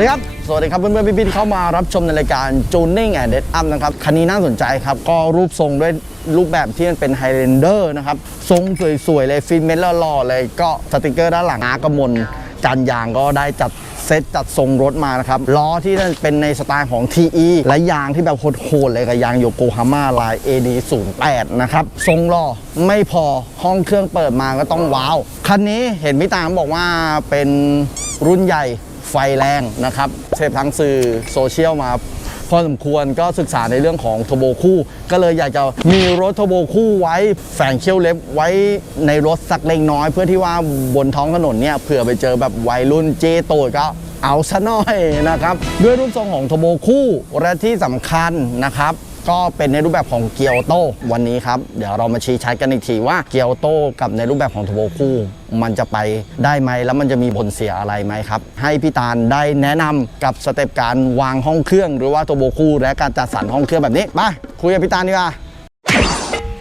วัสดีครับ สวัสดีครับเพื่อนๆพี่ๆที่เข้ามารับชมในรายการ Tuning and Dead Up นะครับ คันนี้น่าสนใจครับ ก็รูปทรงด้วยรูปแบบที่มันเป็น Highlander นะครับ ทรงสวยๆ เลยฟิลเมนต์หล่อๆเลยก็สติกเกอร์ด้านหลังอากระมลการยางก็ได้จัดเซตจัดทรงรถมานะครับ ล้อที่เป็นในสไตล์ของ TE และยางที่แบบโหดๆเลยกับยางโยโกฮาม่าลาย AD 0 8นะครับ ทรงหล่อไม่พอห้องเครื่องเปิดมาก็ต้องว้าว คันนี้เห็นพี่ตามบอกว่าเป็นรุ่นใหญ่ ไฟแรงนะครับเสพทางสื่อโซเชียลมาพอสมควรก็ศึกษาในเรื่องของทโบคู่ ก็เลยอยากจะมีรถทโบคู่ไว้แฝงเขี้ยวเล็บไว้ในรถสักเล็กน้อย เพื่อที่ว่าบนท้องถนนเนี่ยเผื่อไปเจอแบบวัยรุ่นเจโตดก็เอาซะหน่อยนะครับ ด้วยรูปทรงของทโบคู่และที่สำคัญนะครับ ก็เป็นในรูปแบบของเกียวโตวันนี้ครับ เดี๋ยวเรามาชี้ชัดกันอีกทีว่าเกียวโตกับในรูปแบบของโทโบคู่ มันจะไปได้ไหมแล้วมันจะมีผลเสียอะไรไหมครับ ให้พี่ตาลได้แนะนำกับสเต็ปการวางห้องเครื่อง หรือว่าโทโบคู่และการจัดสรรห้องเครื่องแบบนี้ไปคุยกับพี่ตาลดีกว่า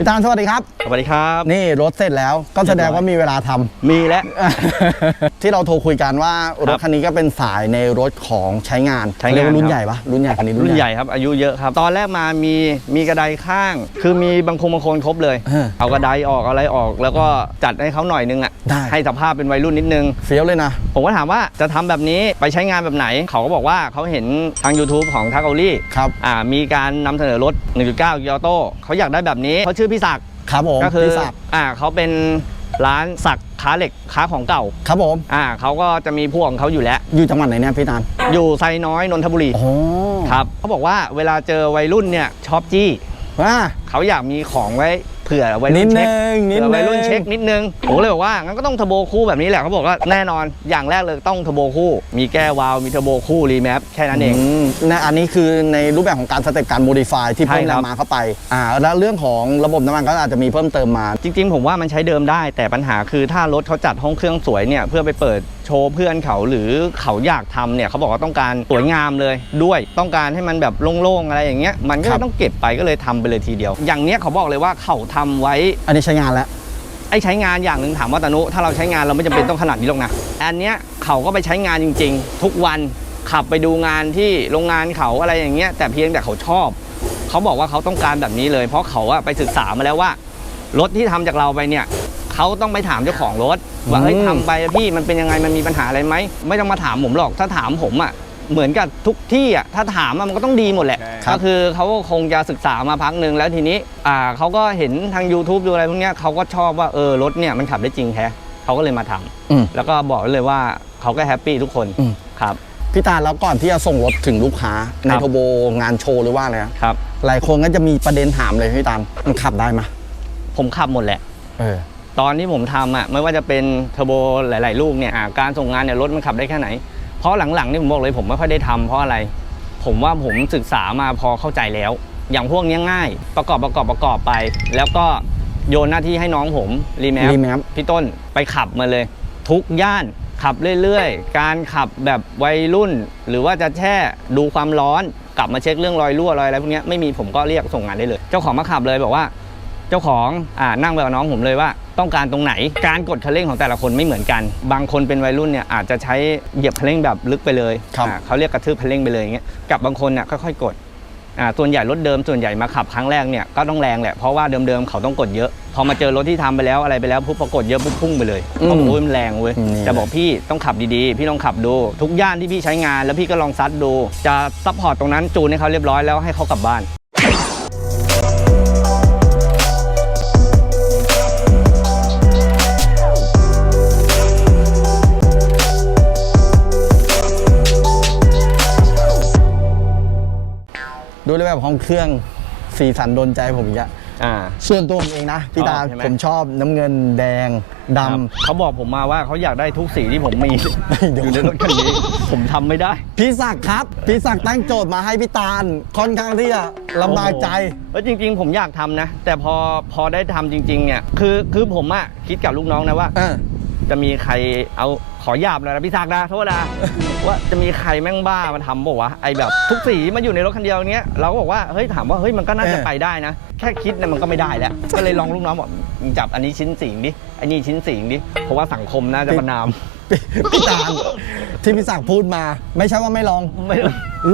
พี่ตาลสวัสดีครับ สวัสดีครับ นี่รถเสร็จแล้วก็แสดงว่ามีเวลาทำมีแล้ว ที่เราโทรคุยกันว่ารถคันนี้ก็เป็นสายในรถของใช้งานใช้งานเรียกว่ารุ่นครับใหญ่ปะรุ่นใหญ่คันนี้รุ่นใหญ่ครับอายุเยอะครับ ตอนแรกมามีมีกระไดข้าง คือมีบางคงบางคนครบเลย เออเอากระไดออกเอาอะไรออก แล้วก็จัดให้เขาหน่อยนึงอะได้ให้สภาพเป็นวัยรุ่นนิดนึงเฟี้ยวเลยนะผมก็ถามว่าจะทำแบบนี้ไปใช้งานแบบไหน เขาก็บอกว่าเขาเห็นทาง YouTube ของทักเกาลี่ครับอ่ามีการนำเสนอรถ 1.9เกียร์โต้เขาอยากได้แบบนี้เขาชื่อพี่ศักดิ์ครับผมก็คือพี่ศักดิ์อ่าเขาเป็นร้านศักดิ์ค้าเหล็กค้าของเก่า ครับผม อ่าเขาก็จะมีพวกของเขาอยู่แล้ว อยู่จังหวัดไหนเนี่ยพี่ตาลอยู่ไซน้อยนนทบุรีโอ้ครับเขาบอกว่าเวลาเจอวัยรุ่นเนี่ยชอบจี้ว่าเขาอยากมีของไว้ เผื่อวัยนิรุ่ดนนึเช็คงนิดเผื่อนึวัยรุ่นงเช็คนิดนึงผมก็เลยบอกว่างั้นก็ต้องเทอร์โบคู่แบบนี้แหละเขาบอกว่าแน่นอนอย่างแรกเลยต้องเทอร์โบคู่ มีแก้วาล์วมีเทอร์โบคู่รีแมปแค่นั้นเอง มนะอันนี้คือในรูปแบบของการสเต็ปการโมดิฟายที่เพิ่มใช่แรครังบมาเข้าไปอ่าแล้วเรื่องของระบบน้ำมันก็อาจจะมีเพิ่มเติมมา จริงๆ ผมว่ามันใช้เดิมได้แต่ปัญหาคือถ้ารถเขาจัดห้องเครื่องสวยเนี่ย เพื่อไปเปิด โชว์เพื่อนเขาหรือเขาอยากทำเนี่ยเขาบอกว่าต้องการสวยงามเลยด้วยต้องการให้มันแบบโล่งๆอะไรอย่างเงี้ยมันก็ครัเลยบ ต้องเก็บไปก็เลยทำไปเลยทีเดียว อย่างเนี้ยเขาบอกเลยว่าเขาทำไว้อันนี้ใช้งานแล้ว ไอ้ใช้งานอย่างหนึ่งถามว่าตานุถ้าเราใช้งานเราไม่จำเป็นต้องขนาดนี้หรอกนะอันเนี้ยเขาก็ไปใช้งานจริง ๆ ทุกวันขับไปดูงานที่โรงงานเขาอะไรอย่างเงี้ยแต่เพียงแต่เขาชอบ เขาบอกว่าเขาต้องการแบบนี้เลย เพราะเขาอะไปศึกษามาแล้วว่า รถที่ทำจากเราไปเนี่ย เขาต้องไปถามเจ้าของรถว่าเฮ้ยอืมทำไปอะพี่มันเป็นยังไงมันมีปัญหาอะไรไหมไม่ต้องมาถามผมหรอกถ้าถามผมอะเหมือนกับทุกที่อะถ้าถามอะมันก็ต้องดีหมดแหละครับก็คือเขาก็คงจะศึกษามาพักหนึ่งแล้วทีนี้อ่าเขาก็เห็นทาง YouTube ดูอะไรพวกเนี้ยเขาก็ชอบว่าเออรถเนี่ยมันขับได้จริงแท้เขาก็เลยมาทำอืมแล้วก็บอกเลยว่าเขาก็แฮปปี้ทุกคนอืมครับพี่ตาลแล้วก่อนที่จะส่งรถถึงลูกค้าในครับโทโบงานโชว์หรือว่าอะไรนะครับครับหลายคนก็จะมีประเด็นถามเลยพี่ตาลมันขับได้ไหมผมขับหมดแหละเออ ตอนที่ผมทำอะไม่ว่าจะเป็นเทอร์โบหลาย ๆ ลูกเนี่ยอ่าการส่งงานเนี่ยรถมันขับได้แค่ไหน เพราะหลังๆนี่ผมบอกเลยผมไม่ค่อยได้ทำเพราะอะไร ผมว่าผมศึกษามาพอเข้าใจแล้ว อย่างพวกเนี้ยง่าย ประกอบประกอบประกอบไป แล้วก็โยนหน้าที่ให้น้องผมรีแมป remap พี่ต้นไปขับมาเลย ทุกย่านขับเรื่อย ๆ การขับแบบวัยรุ่น หรือว่าจะแช่ดูความร้อน กลับมาเช็คเรื่องรอยรั่วรอยอะไรพวกเนี้ยไม่มีผมก็เรียกส่งงานได้เลย เจ้าของมาขับเลยบอกว่า เจ้าของอ่านั่งไปกับน้องผมเลยว่า ต้องการตรงไหน การกดคันเร่งของแต่ละคนไม่เหมือนกัน บางคนเป็นวัยรุ่นเนี่ยอาจจะใช้เหยียบคันเร่งแบบลึกไปเลยครับ อ่าเขาเรียกกระทืบคันเร่งไปเลยอย่างเงี้ยกับบางคนเนี่ยค่อยๆกดอ่าส่วนใหญ่รถเดิมส่วนใหญ่มาขับครั้งแรกเนี่ยก็ต้องแรงแหละเพราะว่าเดิมๆเขาต้องกดเยอะ พอมาเจอรถที่ทำไปแล้วอะไรไปแล้วปุ๊บพอกดเยอะปุ๊บพุ่งไปเลยอืมเขาบอกว่ามันแรงเว้ย นี่ จะบอกพี่ต้องขับดีๆ พี่ลองขับดูทุกย่านที่พี่ใช้งานแล้วพี่ก็ลองซัดดู จะซัพพอร์ตตรงนั้นจูนให้เขาเรียบร้อยแล้วให้เขากลับบ้าน ดูในแบบห้องเครื่องสีสันโดนใจผมอีกอะอ่า ส่วนตัวผมเองนะพี่ตาลชอบใช่ไหม ผมชอบน้ำเงินแดงดครับเขาบอกผมมาว่าเขาอยากได้ทุกสีที่ผมมี เดี๋ยวอยู่ในรถคันนี้ ผมทำไม่ได้ำพี่ศักดิ์ครับพี่ศักดิ์ตั้งโจทย์มาให้พี่ตาลค่อนข้างที่จะลำบากใจแล้วจริง ๆ ผมอยากทำนะ แต่พอพอได้ทำจริง ๆ เนี่ย คือคือผมอะคิดกับลูกน้องนะว่า เออ จะมีใครเอาข อหยาบหน่อยนะพี่ศักดิ์นะโทษนะว่าจะมีใครแม่งบ้ามาทำบอกว่าวะไอแบบทุกสีมาอยู่ในรถคันเดียวเนี้ยเราก็บอกว่าเฮ้ยถามว่าเฮ้ยมันก็น่าจะเออไปได้นะ แค่คิดเนี่ยมันก็ไม่ได้แล้ว ก็เลยลองลูกน้องบอกมึงจับอันนี้ชิ้นสีดิอันนี้ชิ้นสีดิเพราะว่าสังคมน่าจะประนาม พี่พี่ตาลที่พี่ศักดิ์พูดมา ไม่ใช่ว่าไม่ลองไม่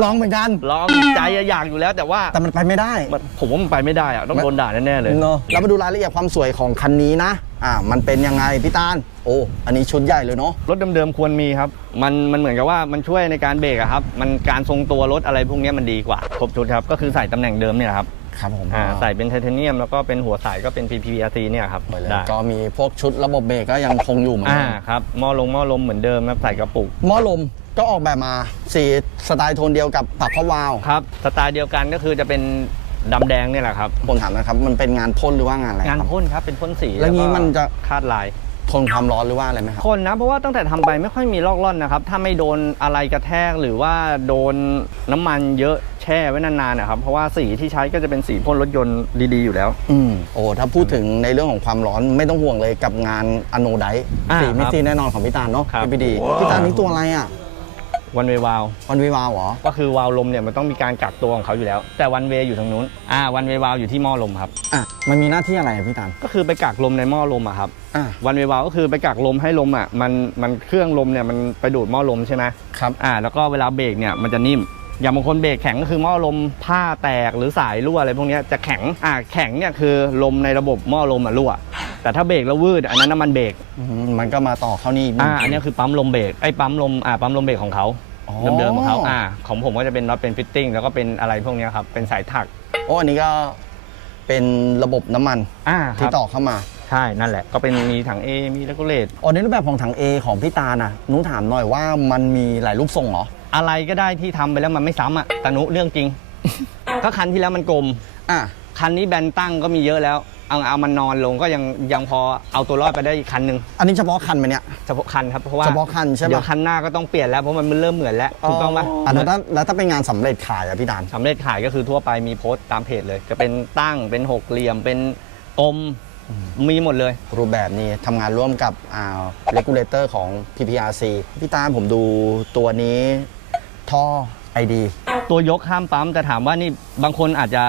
ลองเหมือนกันลองใจอะอยากอยู่แล้วแต่ว่าแต่มันไปไม่ได้มันผมว่ามันไปไม่ได้อะต้องโดนด่าแน่ๆเลย เนาะเรามาดูรายละเอียดความสวยของคันนี้นะ อ่ามันเป็นยังไงพี่ตาลโอ้อันนี้ชุดใหญ่เลยเนาะรถเดิมๆควรมีครับ มันมันเหมือนกับว่ามันช่วยในการเบรกอะครับ มันการทรงตัวรถอะไรพวกเนี้ยมันดีกว่า ครบชุดครับ ก็คือใส่ตำแหน่งเดิมเนี่ยครับครับผมอ่าใส่เป็นไทเทเนียมแล้วก็เป็นหัวสายก็เป็น PPRC เนี่ยครับไปเลยได้ก็มีพวกชุดระบบเบรกก็ยังคงอยู่เหมือนอ่าเดิมครับหม้อลงหม้อลมเหมือนเดิมครับใส่กระปุกหม้อลมก็ออกแบบมาสีสไตล์โทนเดียวกับปรับเข้าวาล์วครับสไตล์เดียวกันก็คือจะเป็น ดำแดงเนี่ยแหละครับ ผมถามนะครับ มันเป็นงานพ่นหรือว่างานอะไรงานครับ พ่นครับเป็นพ่นสีแล้วงี้ก็มันจะ คาดลาย ทนความร้อนหรือว่าอะไรไหมครับพ่นนะเพราะว่าตั้งแต่ทำไปไม่ค่อยมีลอกล่อนนะครับ ถ้าไม่โดนอะไรกระแทกหรือว่าโดนน้ำมันเยอะแช่ไว้นานๆนะครับ เพราะว่าสีที่ใช้ก็จะเป็นสีพ่นรถยนต์ดีๆอยู่แล้ว อืมโอ้ถ้าพูดถึงในเรื่องของความร้อนไม่ต้องห่วงเลยกับงานอโนไดท์อ่าสีไม่ครับซีแน่นอนของพี่ตาลเนาะครับ พี่ดีพี่ตาลนี่ตัวอะไรอะ วันเววาววันวิวาวเหรอ ก็คือวาล์วลมเนี่ยมันต้องมีการกักตัวของเขาอยู่แล้ว แต่วันเวอยู่ทางนู้นอ่าวันเววาล์วอยู่ที่หม้อลมครับ อะ มันมีหน้าที่อะไรอะพี่ตาลก็คือไปกักลมในหม้อลมอะครับอะ วันเววาล์วก็คือไปกักลมให้ลมอะมันมันเครื่องลมเนี่ยมันไปดูดหม้อลมใช่ไหมครับ อ่าแล้วก็เวลาเบรกเนี่ยมันจะนิ่ม อย่างบางคนเบรกแข็งก็คือหม้อลมผ้าแตกหรือสายรั่วอะไรพวกเนี้ยจะแข็งอ่าแข็งเนี่ยคือลมในระบบหม้อลมอะรั่ว แต่ถ้าเบรกแล้ววืดอันนั้นน้ำมันเบรกอืมมันก็มาต่อเข้านี่อ่าอันนี้คือปั๊มลมเบรกไอ้ปั๊มลมอ่าปั๊มลมเบรกของเขาอ๋อเดิมๆของเขาอ่าของผมก็จะเป็นน็อตเป็นฟิตติ้งแล้วก็เป็นอะไรพวกเนี้ยครับเป็นสายถักโอ้อันนี้ก็เป็นระบบน้ำมันอ่าคที่รับต่อเข้ามา ใช่นั่นแหละ ก็เป็นมีถัง A มีเลกูเลต อ๋อในรูปแบบของถัง A ของพี่ตาลนะหนูถามหน่อยว่ามันมีหลายรูปทรงเหรอ อะไรก็ได้ที่ทำไปแล้วมันไม่ซ้ำอะตานุเรื่องจริง ก็คันที่แล้วมันกลม อะ คันนี้แบนตั้งก็มีเยอะแล้ว เอาเอามันนอนลงก็ยังยังพอเอาตัวรอดไปได้อีกคันหนึ่งอันนี้เฉพาะคันไหมเนี่ย เฉพาะคันครับเพราะว่าเฉพาะคันใช่ปะ เดี๋ยวคันหน้าก็ต้องเปลี่ยนแล้วเพราะมันเริ่มเหมือนแล้วถูกต้องปะอะแล้วถ้าแล้วถ้าเป็นงานสำเร็จขายอะพี่ตาลสำเร็จขายก็คือทั่วไปมีโพสต์ตามเพจเลย จะเป็นตั้งเป็นหกเหลี่ยมเป็นกลมมีหมดเลย รูปแบบนี้ทำงานร่วมกับอ่าเลกูลเลเตอร์ของ PPRC พี่ตาลผมดูตัวนี้ท่อ ID ตัวยกข้ามปั๊มแต่ถามว่านี่บางคนอาจจะ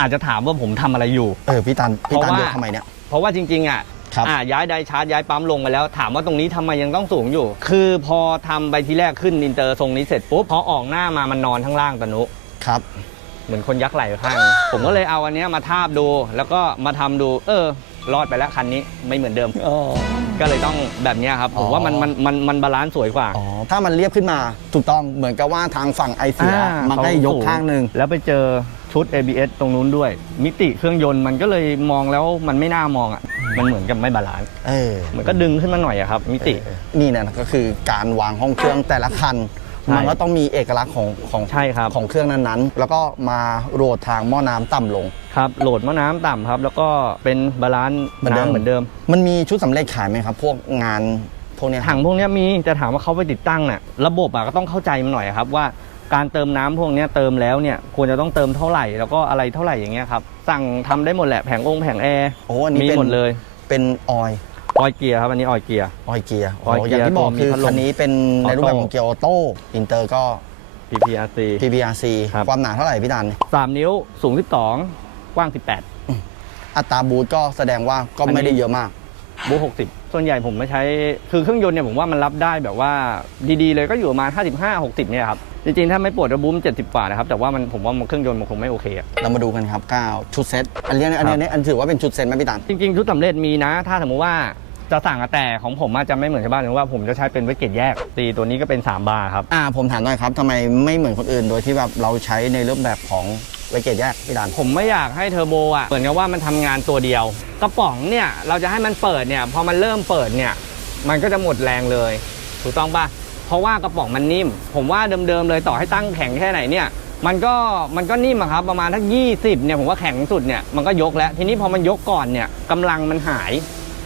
อาจจะถามว่าผมทำอะไรอยู่ เออพี่ตาลพี่ตาลเพราะว่าเยอะทำไมเนี่ย เพราะว่าจริงๆอะครับ อ่าย้ายไดชาร์จย้ายปั๊มลงไปแล้ว ถามว่าตรงนี้ทำไมยังต้องสูงอยู่ คือพอทำไปทีแรกขึ้นอินเตอร์ทรงนี้เสร็จปุ๊บพอออกหน้ามามันนอนข้างล่างตะนุ ครับ เหมือนคนยักไหล่ข้าง ผมก็เลยเอาอันเนี้ยมาทาบดู แล้วก็มาทำดู เออ รอดไปแล้วคันนี้ไม่เหมือนเดิม ก็เลยต้องแบบเนี้ยครับ ผมว่ามันมันมันมันบาลานซ์สวยกว่า อ๋อ ถ้ามันเรียบขึ้นมาถูกต้องเหมือนกับว่าทางฝั่งไอเสียอ่ามันก็ยกข้างหนึ่ง แล้วไปเจอ ชุด ABS ตรงนู้นด้วย มิติเครื่องยนต์มันก็เลยมองแล้วมันไม่น่ามองอะมันเหมือนกับไม่บาลานซ์เออมันก็ดึงขึ้นมาหน่อยอะครับ มิติ นี่นะก็คือการวางห้องเครื่องแต่ละคันใช่มันก็ต้องมีเอกลักษณ์ของของใช่ครับของเครื่องนั้นๆ แล้วก็มาโรดทางหม้อน้ำต่ำลงครับโหลดหม้อน้ำต่ำครับ แล้วก็เป็นบาลานซ์เหมือนเดิมน้ำเหมือนเดิม มันมีชุดสำเร็จขายไหมครับ พวกงานพวกเนี้ยถังพวกเนี้ยมีแต่ถามว่าเขาไปติดตั้งน่ะระบบอะก็ต้องเข้าใจมันหน่อยครับว่า การเติมน้ำพวกเนี้ยเติมแล้วเนี่ยควรจะต้องเติมเท่าไหร่แล้วก็อะไรเท่าไหร่อย่างเงี้ยครับสั่งทำได้หมดแหละแผงองค์แผงแอร์โอ้อันนี้มีเป็นหมดเลยเป็นออยออยเกียร์ครับอันนี้ออยเกียร์ออยเกียร์ออยเกียร์อย่างที่บอกตัวมีคือพัดลมคันนี้เป็นในรูปแบบของออโต้เกียร์ออโต้อินเตอร์ก็ PPRC PPRC ครับความหนาเท่าไหร่พี่ดันสามนิ้วสูง 12 กว้างอัตราบูทก็แสดงว่าก็อันนี้ไม่ได้เยอะมาก18บู60 ส่วนใหญ่ผมไม่ใช้ คือเครื่องยนต์เนี่ยผมว่ามันรับได้แบบว่าดีๆเลยก็อยู่ประมาณ 55 60 เนี่ยครับ จริงๆ ถ้าไม่ปวดระบูม70กว่านะครับ แต่ว่ามันผมว่ามันเครื่องยนต์มันคงไม่โอเคอะเรามาดูกันครับ9ชุดเซตอันนี้อันนี้อันนี้อันถือว่าเป็นชุดเซตไหมพี่ตันจริงๆ ชุดสำเร็จมีนะ ถ้าสมมุติว่าจะสั่งอะแต่ของผมอาจจะไม่เหมือนชาวบ้านตรงว่าผมจะใช้เป็นไวเกตแยกตีตัวนี้ก็เป็น 3 บาร์ครับ อ่าผมถามหน่อยครับทำไมไม่เหมือนคนอื่นโดยที่แบบเราใช้ในรูปแบบของไวเกตแยกพี่ดันผมไม่อยากให้เทอร์โบอะเหมือนกับว่ามันทำงานตัวเดียว กระป๋องเนี่ยเราจะให้มันเปิดเนี่ยพอมันเริ่มเปิดเนี่ยมันก็จะหมดแรงเลย ถูกต้องปะ เพราะว่ากระป๋องมันนิ่ม ผมว่าเดิมๆเลยต่อให้ตั้งแข็งแค่ไหนเนี่ยมันก็มันก็นิ่มอะครับประมาณทัก20เนี่ยผมว่าแข็งสุดเนี่ยมันก็ยกแล้ว ทีนี้พอมันยกก่อนเนี่ยกำลังมันหาย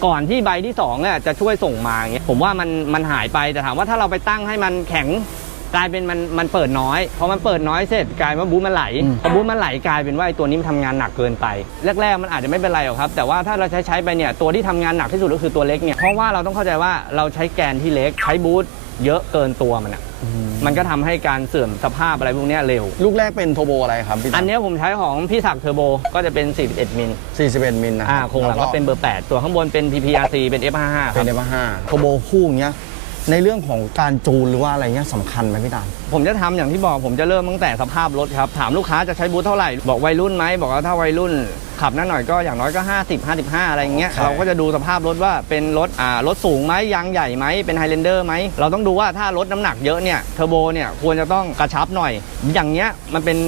ก่อนที่ใบที่สองเนี่ยจะช่วยส่งมาอย่างเงี้ยผมว่ามันมันหายไปแต่ถามว่าถ้าเราไปตั้งให้มันแข็งกลายเป็นมันมันเปิดน้อยพอมันเปิดน้อยเสร็จกลายเป็นว่าบูทมันไหลอืมพอบูทมันไหลกลายเป็นว่าไอ้ตัวนี้มันทำงานหนักเกินไปแรกๆมันอาจจะไม่เป็นไรหรอกครับ แต่ว่าถ้าเราใช้ใช้ไปเนี่ยตัวที่ทำงานหนักที่สุดก็คือตัวเล็กเนี่ยเพราะว่าเราต้องเข้าใจว่าเราใช้แกนที่เล็กใช้บูท เยอะเกินตัวมันอะมันก็ทำให้การเสื่อมสภาพอะไรพวกเนี้ยเร็ว ลูกแรกเป็นโทโบอะไรครับพี่อัตันนเนี้ยผมใช้ของพี่ศักดิ์เทอร์โบก็จะเป็น 41 มิล41มิลนะอ่าโครงหลังก็เป็นเบอร์ 8 ตัวข้างบนเป็น PPRC เป็น F55 คเป็รันบเดมาห้าโทโบคู่อย่างเงี้ยในเรื่องของการจูนหรือว่าอะไรเงี้ยสำคัญไหมพี่ตาล ผมจะทำอย่างที่บอกผมจะเริ่มตั้งแต่สภาพรถครับ ถามลูกค้าจะใช้บูทเท่าไหร่ บอกวัยรุ่นไหมบอกว่าถ้าวัยรุ่น ขับนั่นหน่อยก็อย่างน้อยก็ 50 55 อะไรอย่างเงี้ยครับเราก็จะดูสภาพรถว่าเป็นรถอ่ารถสูงไหมยางใหญ่ไหมเป็นไฮเลนเดอร์ไหม เราต้องดูว่าถ้ารถน้ำหนักเยอะเนี่ยเทอร์โบเนี่ยควรจะต้องกระชับหน่อย อย่างเงี้ยมันเป็น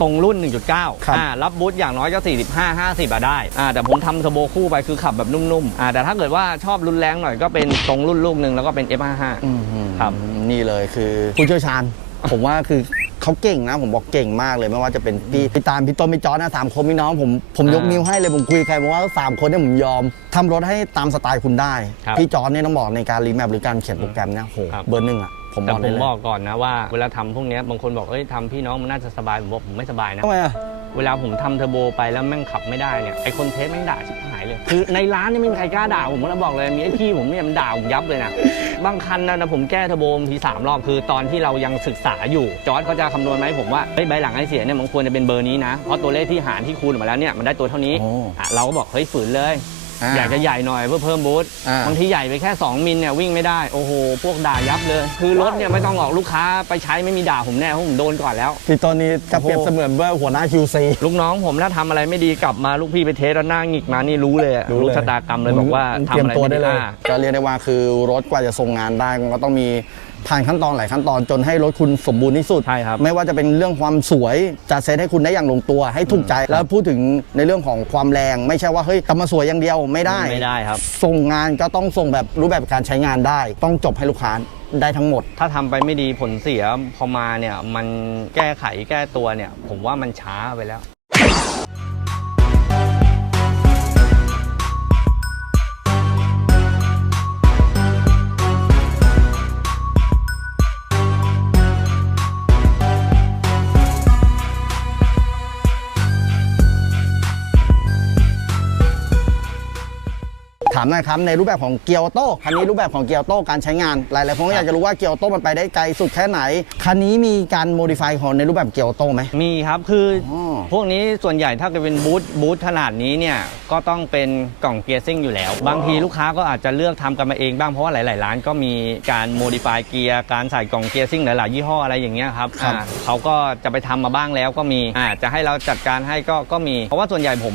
ตรงรุ่น 1.9ครับ อ่ารับบูทอย่างน้อยก็ 45 50อะได้อ่าแต่ผมทำเทอร์โบคู่ไปคือขับแบบนุ่มๆอ่าแต่ถ้าเกิดว่าชอบรุนแรงหน่อยก็เป็นตรงรุ่นลูกหนึ่งแล้วก็เป็น F55 ครับ นี่เลยคือผู้เชี่ยวชาญ ผมว่าคือ เขาเก่งนะ ผมบอกเก่งมากเลยไม่ว่าจะเป็นพี่พี่ตาลพี่ต้นพี่จอร์จนะสามคนพี่น้องผมผมยกอ่านิ้นิ้วให้เลยผมคุยกับใครผมว่าสามคนเนี่ยผมยอมทำรถให้ตามสไตล์คุณได้ ครับพี่จอร์จเนี่ยต้องบอกในการรีแมปหรือการเขียนโปรแกรมเนี่ยโหครับ เบอร์หนึ่งอะผมบแต่อกผได้มเลยบอกก่อนนะว่าเวลาทำพวกเนี้ยบางคนบอกเอ้ยทำพี่น้องมันน่าจะสบายผมบอกผมไม่สบายนะ ทำไมอะ เวลาผมทำเทอร์โบไปแล้วแม่งขับไม่ได้เนี่ยไอคนเทสแม่งด่าชิบหาย เลย คือในร้านนี่ไม่มีใครกล้าด่าผมแล้วบอกเลยมีไอพี่ผมเนี่ยมันด่าผมยับเลยนะบางคันนะนะผมแก้เทอร์โบบางทีสามรอบคือตอนที่เรายังศึกษาอยู่ จอร์ดเขาจะคำนวณมาให้ผมว่าเฮ้ยใบหลังไอเสียเนี่ยมันควรจะเป็นเบอร์นี้นะเพราะตัวเลขที่หารที่คูณออกมาแล้วเนี่ยมันได้ตัวเท่านี้โอ้อะเราก็บอกเฮ้ยฝืนเลย อ่าอยากจะใหญ่หน่อยเพื่อเพิ่มบูทอ่า บางทีใหญ่ไปแค่ 2 มิลเนี่ยวิ่งไม่ได้ โอ้โห พวกด่ายับเลย คือรถเนี่ยไม่ต้องออกลูกค้าไปใช้ไม่มีด่าผมแน่เพราะผมโดนก่อนแล้ว พี่ต้นนี่จะเปรียบโอ้โหเสมือนว่าหัวหน้า QC ลูกน้องผมถ้าทำอะไรไม่ดีกลับมาลูกพี่ไปเทสแล้วหน้าหงิกมานี่รู้เลยอะรู้ชะตากรรมเลยบอกว่ามึงทำเตรียมอะไรตัวไม่ได้ดีเลยอ่า ก็เรียกได้ว่าคือรถกว่าจะส่งงานได้มันก็ต้องมี ผ่านขั้นตอนหลายขั้นตอนจนให้รถคุณสมบูรณ์ที่สุด ใช่ครับ ไม่ว่าจะเป็นเรื่องความสวยจะเซตให้คุณได้อย่างลงตัวให้ถูกใจ แล้วพูดถึงในเรื่องของความแรง ไม่ใช่ว่าเฮ้ยกำมาสวยอย่างเดียวไม่ได้ ไม่ได้ครับ ส่งงานก็ต้องส่งแบบรูปแบบการใช้งานได้ ต้องจบให้ลูกค้าได้ทั้งหมด ถ้าทำไปไม่ดีผลเสียพอมาเนี่ยมันแก้ไขแก้ตัวเนี่ย ผมว่ามันช้าไปแล้วามหน่อยครับในรูปแบบของเกียร์ออโต้คันนี้รูปแบบของเกียร์ออโต้การใช้งานหลายๆคนก็อยากจะรู้ว่าเกียร์ออโต้มันไปได้ไกลสุดแค่ไหนคันนี้มีการโมดิฟายของในรูปแบบเกียร์ออโต้ไหมมีครับคือออพวกนี้ส่วนใหญ่ถ้าเกิดเป็นบูธบูธขนาดนี้เนี่ยก็ต้องเป็นกล่องเกียร์ซิ่งอยู่แล้ว บางทีลูกค้าก็อาจจะเลือกทำกันมาเองบ้างเพราะว่าหลาย ๆ ร้านก็มีการโมดิฟายเกียร์การใส่กล่องเกียร์ซิ่งหลาย ๆ ยี่ห้ออะไรอย่างเงี้ยครับครับ อ่าเขาก็จะไปทำมาบ้างแล้วก็มีอ่าจะให้เราจัดการให้ก็ก็มี เพราะว่าส่วนใหญ่ผม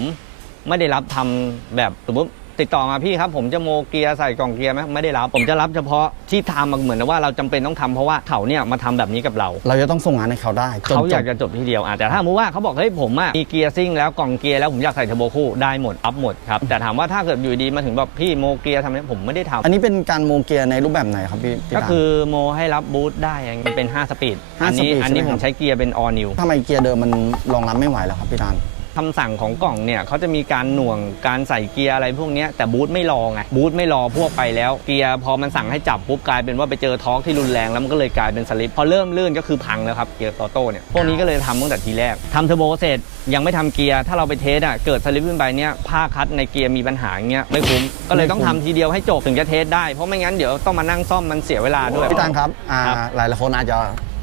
ไม่ได้รับทำแบบสมมติ ติดต่อมาพี่ครับผมจะโมเกียร์ใส่กล่องเกียร์ไหมไม่ได้รับ ผมจะรับเฉพาะที่ทำมาเหมือนกับว่าเราจำเป็นต้องทำเพราะว่าเขาเนี่ยมาทำแบบนี้กับเรา เราจะต้องส่งงานให้เขาได้จนเขาจอยาบกจะจบทีเดียวอะแต่ถ้าสมมติว่าเขาบอกเฮ้ยผมอะมีเกียร์ซิ่งแล้วกล่องเกียร์แล้วผมอยากใส่เทอร์โบคู่ได้หมดอัพหมดครับแต่ถามว่าถ้าเกิดอยู่ดีมาถึงแบบพี่โมเกียร์ทำเนี่ยผมไม่ได้ทำอันนี้เป็นการโมเกียร์ในรูปแบบไหนครับพี่พี่ก็ตาลคือโมให้รับบูทได้อย่างมันเป็น 5 สปีดห้าอันี้สปีดอันนี้ใช่ไหมผครับมใช้เกียร์เป็น all new ทำไมเกียร์เดิมมันรองรับไม่ไหวแล้วครับพี่ตาล คำสั่งของกล่องเนี่ยเขาจะมีการหน่วงการใส่เกียร์อะไรพวกเนี้ยแต่บูทไม่รอไงบูทไม่รอพวกไปแล้วเกียร์พอมันสั่งให้จับปุ๊บกลายเป็นว่าไปเจอทอร์กที่รุนแรงแล้วมันก็เลยกลายเป็นสลิปพอเริ่มลื่นก็คือพังแล้วครับเกียร์ออโต้เนี่ยพวกนี้ก็เลยทำตั้งแต่ทีแรกทำเทอร์โบเสร็จยังไม่ทำเกียร์ถ้าเราไปเทสอะเกิดสลิปขึ้นไปเนี่ยผ้าคัดในเกียร์มีปัญหาอย่างเงี้ยไม่คุ้มก็เลยต้องทำทีเดียวให้จบถึงจะเทสได้เพราะไม่งั้นเดี๋ยวต้องมานั่งซ่อมมันเสียเวลาด้วยพี่ตาลครับอ่าครับหลายหลายๆคนอาจจะ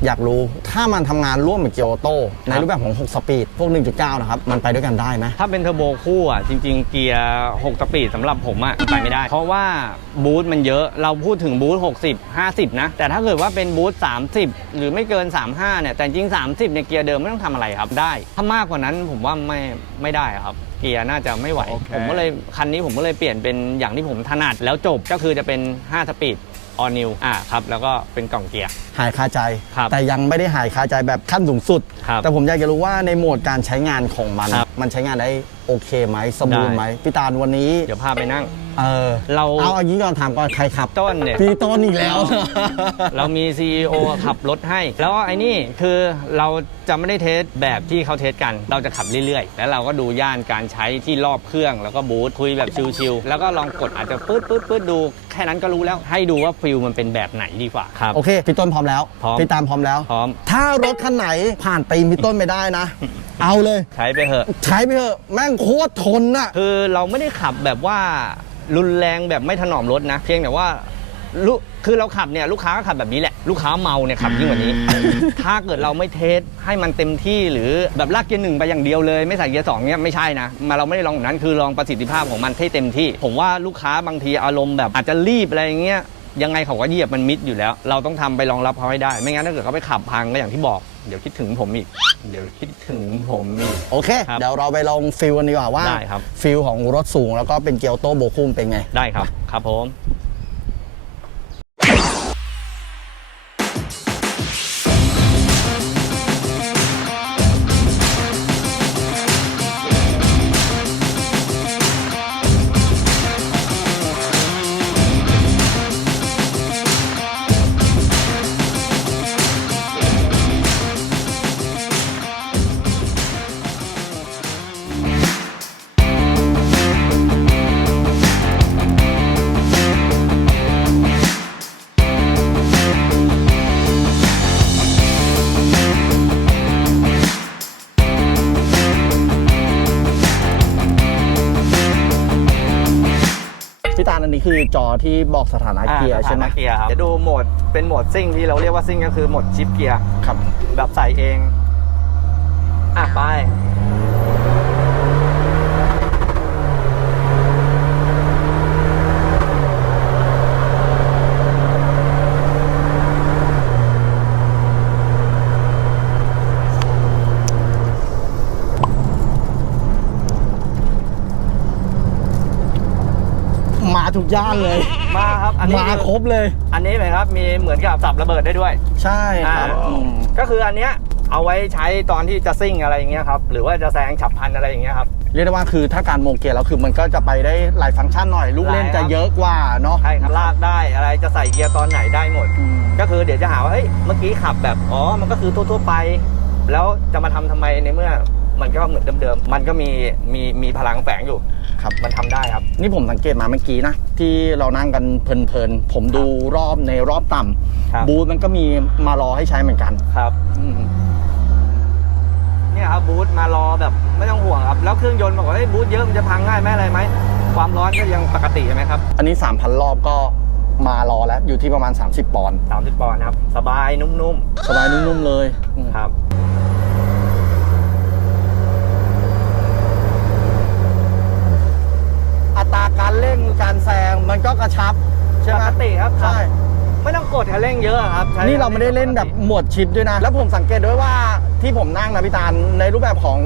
อยากรู้ถ้ามันทำงานร่วมกับเกียร์ออโต้ในครับรูปแบบของ 6 สปีด พวก 1.9 นะครับ มันไปด้วยกันได้ไหม ถ้าเป็นเทอร์โบคู่อะจริง ๆ เกียร์ 6 สปีดสำหรับผมอะไปไม่ได้ เพราะว่าบูทมันเยอะเราพูดถึงบูท60 50 นะ แต่ถ้าเกิดว่าเป็นบูท30 หรือไม่เกิน 35 เนี่ย แต่จริง 30 เนี่ยเกียร์เดิมไม่ต้องทำอะไรครับได้ ถ้ามากกว่านั้นผมว่าไม่ไม่ได้ครับ เกียร์น่าจะไม่ไหว โอเค ผมก็เลยคันนี้ผมก็เลยเปลี่ยนเป็นอย่างที่ผมถนัดแล้วจบก็คือจะเป็น 5 สปีด ออนิวอ่าครับแล้วก็เป็นกล่องเกียร์ หายคาใจ ครับแต่ยังไม่ได้หายคาใจแบบขั้นสูงสุด ครับแต่ผมอยากจะรู้ว่าในโหมดการใช้งานของมัน ครับ มันใช้งานได้โอเคไหมสมบูรณ์ไหมพี่ตาลวันนี้ เดี๋ยวพาไปนั่ง เออเราเอาอย่างนี้ก่อนถามก่อนใครขับต้นเนี่ย พี่ต้นอีกแล้ว เรามี CEO ขับรถให้ แล้วไอ้นี่คือเราจะไม่ได้เทสแบบที่เขาเทสกัน เราจะขับเรื่อยๆ แล้วเราก็ดูย่านการใช้ที่รอบเครื่อง แล้วก็บูทคุยแบบชิลๆ แล้วก็ลองกดอาจจะปื๊ดปื๊ดปื๊ดดู แค่นั้นก็รู้แล้ว ให้ดูว่าฟิลมันเป็นแบบไหนดีกว่าครับ โอเค พี่ต้นพร้อมแล้ว พร้อม พี่ตาลพร้อมแล้ว พร้อม ถ้ารถคันไหนผ่านตีนพี่ต้นไม่ได้นะ เอาเลย ใช้ไปเถอะ ใช้ไปเถอะแม่งโคตรทนอะคือเราไม่ได้ขับแบบว่ารุนแรงแบบไม่ถนอมรถนะ เพียงแต่ว่าลูกคือเราขับเนี่ยลูกค้าก็ขับแบบนี้แหละ ลูกค้าเมาเนี่ยขับยิ่งกว่านี้ ถ้าเกิดเราไม่เทสให้มันเต็มที่หรือแบบลากเกียร์หนึ่งไปอย่างเดียวเลย ไม่ใส่เกียร์สองเนี่ยไม่ใช่นะมาเราไม่ได้ลองแบบนั้นคือลองประสิทธิภาพของมันให้เต็มที่ ผมว่าลูกค้าบางทีอารมณ์แบบอาจจะรีบอะไรอย่างเงี้ย ยังไงเขาก็เหยียบมันมิดอยู่แล้ว เราต้องทำไปรองรับเขาให้ได้ ไม่งั้นถ้าเกิดเขาไปขับพังก็อย่างที่บอก เดี๋ยวคิดถึงผมอีก เดี๋ยวคิดถึงผมอีก โอเค ครับ เดี๋ยวเราไปลองฟิลกันดีกว่าว่าได้ครับ ฟิลของรถสูงแล้วก็เป็นเกียวโตโบคุมเป็นไง ได้ครับ ครับผม นนี้คือจอที่บอกสถานะเกียร์ใช่ไหมอ่าสถานะเกียร์ครับจะดูโหมดเป็นโหมดซิ่งที่เราเรียกว่าซิ่งก็คือโหมดชิปเกียร์ครับแบบใส่เองอะไป ย่านเลย มาครับอันนี้มาครบเลย อันนี้เลยครับมีเหมือนกับสับระเบิดได้ด้วย ใช่ครับอ่าอืมก็คืออันเนี้ยเอาไว้ใช้ตอนที่จะซิ่งอะไรอย่างเงี้ยครับหรือว่าจะแซงฉับพลันอะไรอย่างเงี้ยครับ เรียกได้ว่าคือถ้าการโมเกียร์แล้วคือมันก็จะไปได้หลายฟังก์ชันหน่อย ลูกเล่นหลายครัจะบเยอะกว่าเนาะใช่ครับลากได้อะไรจะใส่เกียร์ตอนไหนได้หมด อืม ก็คือเดี๋ยวจะหาว่าเฮ้ยเมื่อกี้ขับแบบอ๋อมันก็คือทั่วๆไป แล้วจะมาทำทำไมในเมื่อ มันก็เหมือนเดิมๆ มันก็มีมีมีพลังแฝงอยู่ ครับมันทำได้ครับ นี่ผมสังเกตมาเมื่อกี้นะ ที่เรานั่งกันเพลินๆ ผมดูรอบในรอบต่ำครับ บูธมันก็มีมารอให้ใช้เหมือนกันครับ อืมเนี่ยครับบูธมารอแบบไม่ต้องห่วงครับ แล้วเครื่องยนต์บอกว่าเฮ้ยบูธเยอะมันจะพังง่ายไหมอะไรไหม ความร้อนก็ยังปกติใช่ไหมครับอันนี้ 3,000 รอบก็มารอแล้วอยู่ที่ประมาณ 30 ปอนด์30ปอนด์ครับ สบายนุ่มสบายนุ่มๆเลยอืมๆ ครับ อัตรา การเร่งการแซงมันก็กระชับใช่ปไหมกติครับใช่ ไม่ต้องกดคันเร่งเยอะครับใช้นี่เราไม่ได้เล่นแบบหมวดชิปด้วยนะ แล้วผมสังเกตด้วยว่าที่ผมนั่งนะพี่ตาลในรูปแบบของ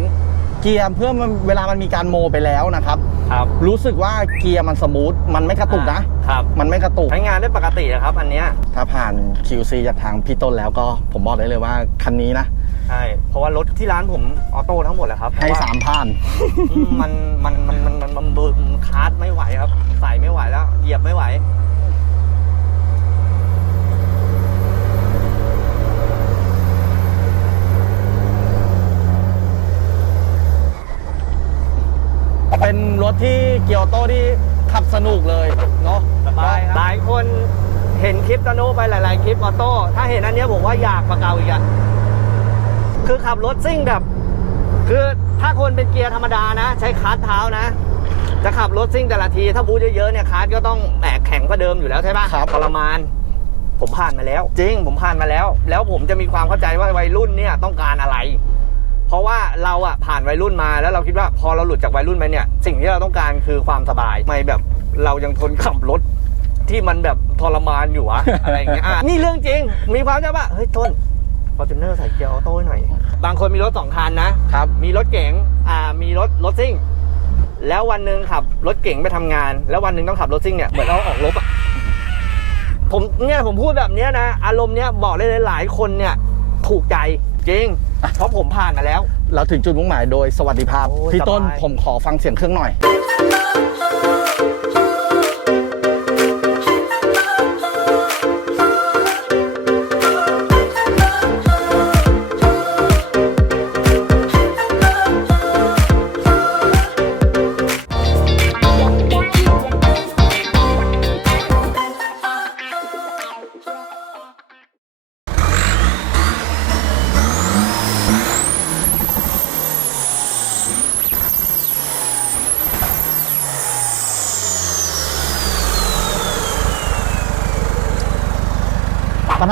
เกียร์เพื่อมันเวลามันมีการโมไปแล้วนะครับ ครับรู้สึกว่าเกียร์มันสมูทมันไม่กระตุกนะ ครับมันไม่กระตุก ใช้งานได้ปกตินะครับ อันเนี้ยถ้าผ่าน QC จากทางพี่ต้นแล้วก็ผมบอกได้เลยว่าคันนี้นะ ใช่ เพราะว่ารถที่ร้านผมออโต้ทั้งหมดแหละครับให้เพระว่สามผ่านอืมมันมันมันมันมันมันเบิร์มันคาร์ดไม่ไหวครับ ใส่ไม่ไหวแล้ว เหยียบไม่ไหว เป็นรถที่เกียวโตที่ขับสนุกเลยเนาะสบายครับหลายคนเห็นคลิปตะโนไปหลาย ๆ คลิปออโต้ ถ้าเห็นอันเนี้ยผมว่าอยากกว่าเก่าอีกอะ คือขับรถซิ่งแบบ คือถ้าคนเป็นเกียร์ธรรมดานะ ใช้คาร์ดเท้านะ จะขับรถซิ่งแต่ละที ถ้าบูทเยอะๆเนี่ยคาร์ดก็ต้องแหมแข็งกว่าเดิมอยู่แล้วใช่ปะครับ ทรมาน ผมผ่านมาแล้ว จริง ผมผ่านมาแล้ว แล้วผมจะมีความเข้าใจว่าวัยรุ่นเนี่ยต้องการอะไร เพราะว่าเราอะผ่านวัยรุ่นมาแล้วเราคิดว่าพอเราหลุดจากวัยรุ่นไปเนี่ย สิ่งที่เราต้องการคือความสบายไม่แบบเรายังทนขับรถที่มันแบบทรมานอยู่อะอะไรอย่างเงี้ยอะนี่เรื่องจริง มีความจะว่าเฮ้ยต้น ฟอร์จูเนอร์ใส่เกียร์ออโต้ให้หน่อย บางคนมีรถสองคันนะ ครับ มีรถเก๋งอ่ามีรถรถซิ่ง แล้ววันหนึ่งขับรถเก๋งไปทำงาน แล้ววันหนึ่งต้องขับรถซิ่งเนี่ยเหมือนเราออกรบอะผมเนี่ยผมพูดแบบเนี้ยนะ อารมณ์เนี้ยบอกเลยหลายๆคนเนี่ยถูกใจจริง เพราะผมผ่านมาแล้ว เราถึงจุดมุ่งหมายโดยสวัสดิภาพ โอ้ยพี่ต้นสบาย ผมขอฟังเสียงเครื่องหน่อย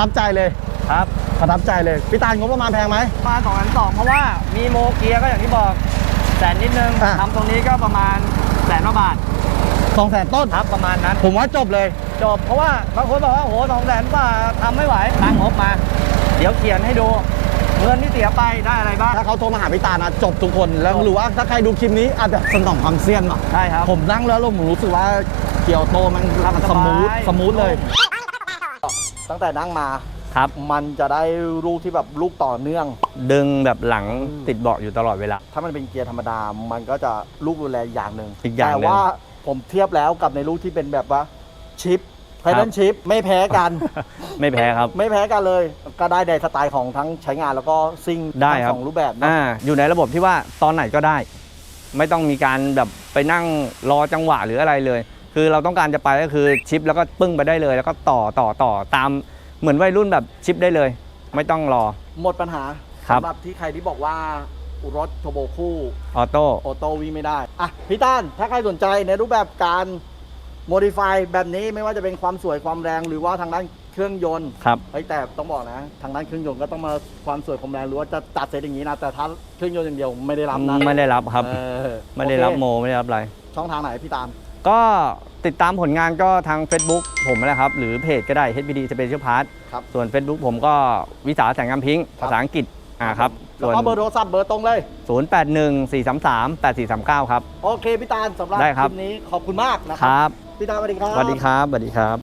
ทับใจเลยครับประทับใจเลยพี่ตาลงบประมาณแพงไหมมาสองอันสองเพราะว่ามีโมเกียร์ก็อย่างที่บอกแสนนิดนึงอะ ทำตรงนี้ก็ประมาณแสนกว่าบาทสองแสนต้น ครับประมาณนั้น ผมว่าจบเลย จบเพราะว่าบางคนบอกว่าโอ้โหสองแสนกว่าทำไม่ไหวตั้งงบมา เดี๋ยวเขียนให้ดูเงินที่เสียไปได้อะไรบ้าง ถ้าเขาโทรมาหาพี่ตานะจบทุกคนแล้วหรือว่าถ้าใครดูคลิปนี้อาจจะสนองความเซียนหน่อยใช่ครับ ผมนั่งแล้วผมรู้สึกว่าเกียวโตมันขับมันสสบายมูทสมูทเลย ตั้งแต่นั่งมาครับ มันจะได้ลูกที่แบบลูกต่อเนื่อง ดึงแบบหลังอืมติดเบาะอยู่ตลอดเวลา ถ้ามันเป็นเกียร์ธรรมดา มันก็จะลูกรุนแรงอย่างหนึ่งอีกอย่างหนึ่งแต่ว่าผมเทียบแล้วกับในลูกที่เป็นแบบว่าชิปไพทันชิปไม่แพ้กัน ไม่แพ้ครับ ไม่แพ้กันเลย ก็ได้ในสไตล์ของทั้งใช้งานแล้วก็ซิ่งได้ทั้งครับสองรูปแบบเนอะอ่าอยู่ในระบบที่ว่าตอนไหนก็ได้ ไม่ต้องมีการแบบไปนั่งรอจังหวะหรืออะไรเลย คือเราต้องการจะไปก็คือชิปแล้วก็ปึ้งไปได้เลย แล้วก็ต่อต่อต่อตามเหมือนวัยรุ่นแบบชิปได้เลย ไม่ต้องรอ หมดปัญหาครับ สำหรับที่ใครที่บอกว่ารถโทโบคู่ออโต้ ออโต้วิ่งไม่ได้ อะพี่ต้านถ้าใครสนใจในรูปแบบการโมดิฟายแบบนี้ไม่ว่าจะเป็นความสวยความแรงหรือว่าทางด้านเครื่องยนต์ครับ เฮ้ยแต่ต้องบอกนะ ทางด้านเครื่องยนต์ก็ต้องมาความสวยความแรงหรือว่าจะจัดเซตอย่างนี้นะแต่ถ้าเครื่องยนต์อย่างเดียวไม่ได้รับนะไม่ได้รับครับ เออไม่ได้รับโอเคโมไม่ได้รับอะไรช่องทางไหนพี่ตาม ก็ติดตามผลงานก็ทาง Facebook ผมนะครับ หรือเพจก็ได้ HBD Special Part ครับ ส่วน Facebook ผมก็วิสาแสงกำพิงครับภาษาอังกฤษอ่าครับแล้วส่วน ก็เบอร์โทรศัพท์เบอร์ตรงเลย 081 433 8439 ครับ โอเคพี่ตาลสำหรับได้คครัลิบ ปนี้ขอบคุณมากนะครับ พี่ตาลสวัสดีครับ สวัสดีครับสวัสดีครับ